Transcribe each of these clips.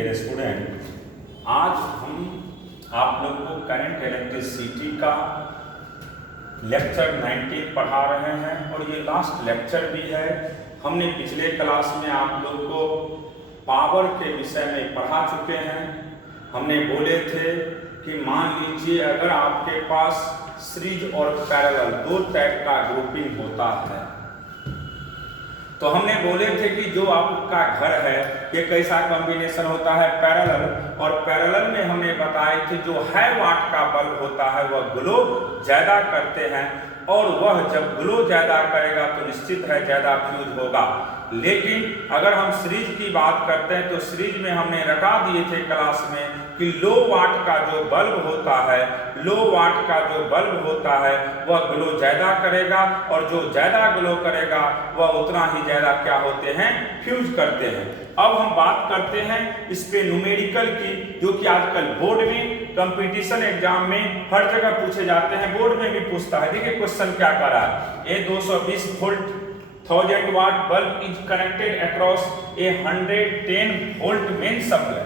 Dear student, आज हम आप लोग को करंट इलेक्ट्रिसिटी का लेक्चर 19 पढ़ा रहे हैं और ये लास्ट लेक्चर भी है। हमने पिछले क्लास में आप लोग को पावर के विषय में पढ़ा चुके हैं। हमने बोले थे कि मान लीजिए अगर आपके पास सीरीज और पैरेलल दो टाइप का ग्रुपिंग होता है, तो हमने बोले थे कि जो आपका घर है ये कैसा कॉम्बिनेशन होता है, पैरेलल। और पैरेलल में हमने बताए थे जो है वाट का बल्ब होता है वह ग्लो ज्यादा करते हैं, और वह जब ग्लो ज्यादा करेगा तो निश्चित है ज्यादा फ्यूज होगा। लेकिन अगर हम सीरीज की बात करते हैं तो सीरीज में हमने रटा दिए थे क्लास में कि लो वाट का जो बल्ब होता है, लो वाट का जो बल्ब होता है वह ग्लो ज्यादा करेगा, और जो ज्यादा ग्लो करेगा वह उतना ही ज्यादा क्या होते हैं, फ्यूज करते हैं। अब हम बात करते हैं इस पे न्यूमेरिकल की, जो कि आजकल बोर्ड में कंपटीशन एग्जाम में हर जगह पूछे जाते हैं, बोर्ड में भी पूछता है। देखिए क्वेश्चन क्या कर रहा है, ए 220 volt 1000 watt bulb is connected across a 110 volt main supply।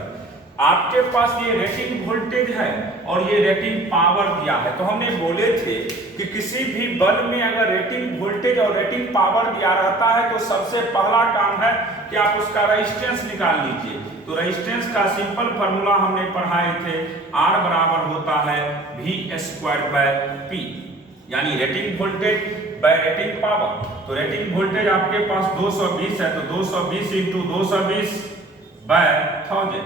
आपके पास ये रेटिंग वोल्टेज है और ये रेटिंग पावर दिया है। तो हमने बोले थे कि किसी भी बल्ब में अगर रेटिंग वोल्टेज और रेटिंग पावर दिया रहता है तो सबसे पहला काम है कि आप उसका रेजिस्टेंस निकाल लीजिए। तो रेजिस्टेंस का सिंपल फार्मूला हमने पढ़ाए थे, R बराबर होता है V² P, यानी rating voltage buy rating power. तो रेटिंग वोल्टेज आपके पास 220 है, तो 220 इंटू 220 बाय 1000,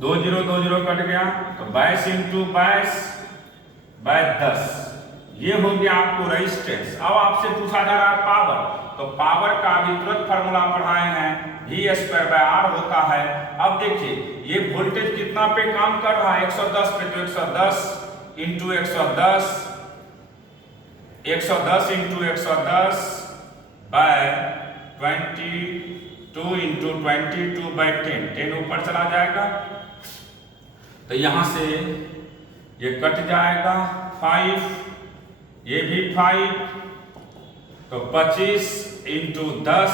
20 कट गया, तो 22 इंटू 22 बाय 10, ये हो गया आपको रेजिस्टेंस। अब आपसे पूछा जा रहा है पावर, तो पावर का भी तुरंत फार्मूला पढ़ाए हैं, V² होता है। अब देखिए ये वोल्टेज कितना पे काम कर रहा है, 110 पे, तो 110 into 110, 110 into 110 by 22 into 22 by 10, 10 ऊपर चला जाएगा तो यहां से ये कट जाएगा 5, ये भी 5, तो 25 इंटू 10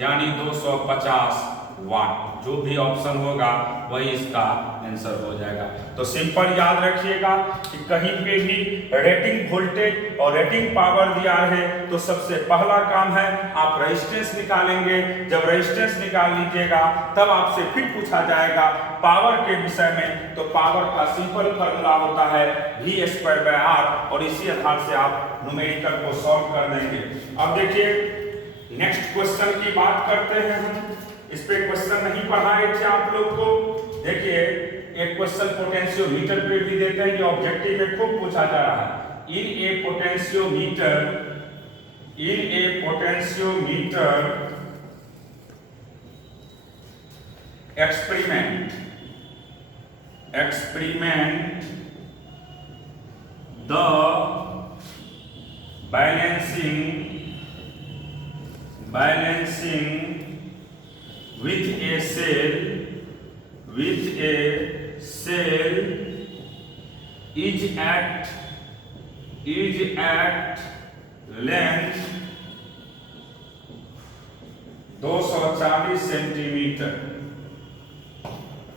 यानी 250 वाट। जो भी ऑप्शन होगा वही इसका आंसर हो जाएगा। तो सिंपल याद रखिएगा कि कहीं पे भी रेटिंग वोल्टेज और रेटिंग पावर दिया है तो सबसे पहला काम है आप रेजिस्टेंस निकालेंगे। जब रेजिस्टेंस निकाल लीजिएगा तब आपसे फिर पूछा जाएगा पावर के विषय में, तो पावर का सिंपल फार्मूला होता है V²R, और इसी आधार से आप न्यूमेरिकल को सॉल्व कर देंगे। अब देखिए नेक्स्ट क्वेश्चन की बात करते हैं हम। इस पे क्वेश्चन नहीं पढ़ाए थे आप लोग को। देखिए एक क्वेश्चन पोटेंशियोमीटर पे भी देते हैं, ये ऑब्जेक्टिव में खूब पूछा जा रहा है। इन ए potentiometer experiment the balancing with a cell is at length 240 centimetre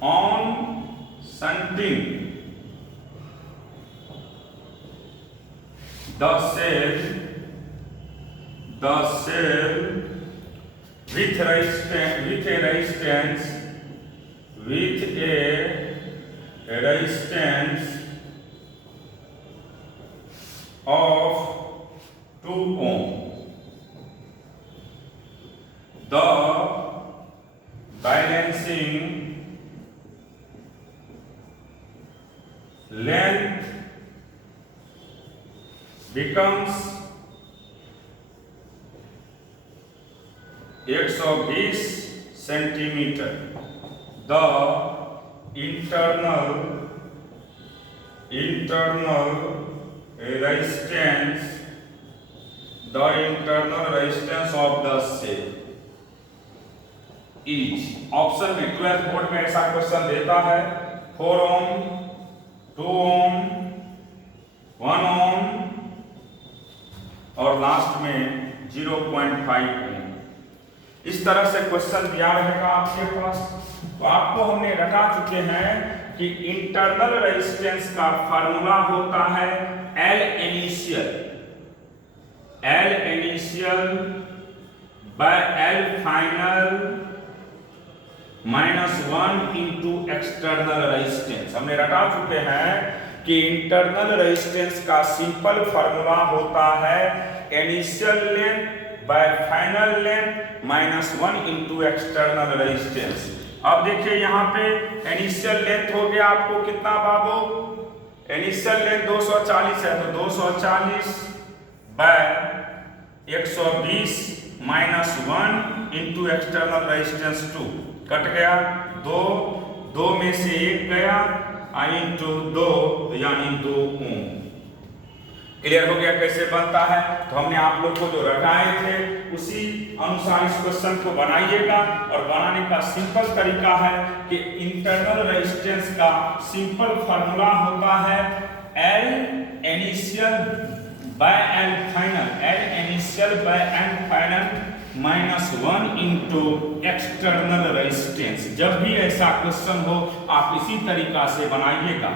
on shunting the cell with a resistance of 2 ohm. The balancing length becomes 120 centimetre. The internal resistance of the cell is, option में 12th board में ऐसा question देता है 4 ओम, 2 ओम, 1 ओम और last में 0.5 ओम। इस तरह से क्वेश्चन दिया रहेगा आपके पास। तो आपको हमने रटा चुके हैं कि इंटरनल रेजिस्टेंस का फार्मूला होता है L initial by L final -1 into external resistance. हमने रटा चुके हैं कि इंटरनल रेजिस्टेंस का सिंपल फार्मूला होता है initial length by final length -1 into external resistance. अब देखिए यहाँ पे इनिशियल लेंथ हो गया आपको कितना बाबू, इनिशियल लेंथ 240 है, तो 240 by 120 -1 into external resistance 2 cut गया, 2 में से 1 गया इंटू 2 यानी 2 ओम। क्लियर हो गया कैसे बनता है। तो हमने आप लोग को जो रटाए थे उसी अनुसार इस क्वेश्चन को बनाइएगा। और बनाने का सिंपल तरीका है कि इंटरनल रेजिस्टेंस का सिंपल फार्मूला होता है L initial by L final, L initial by L final -1 into external resistance. जब भी ऐसा क्वेश्चन हो आप इसी तरीका से बनाइएगा।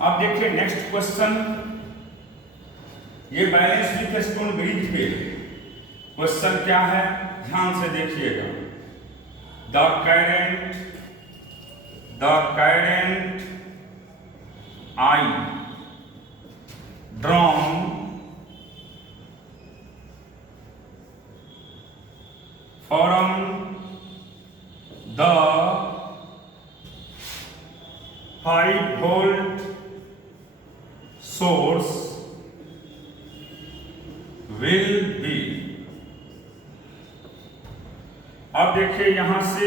अब देखिए नेक्स्ट क्वेश्चन, ये बैलेंस विथ स्टोन ब्रिज पे क्वेश्चन क्या है, ध्यान से देखिएगा। The current I drawn from the 5-volt source will be। अब देखिए यहां से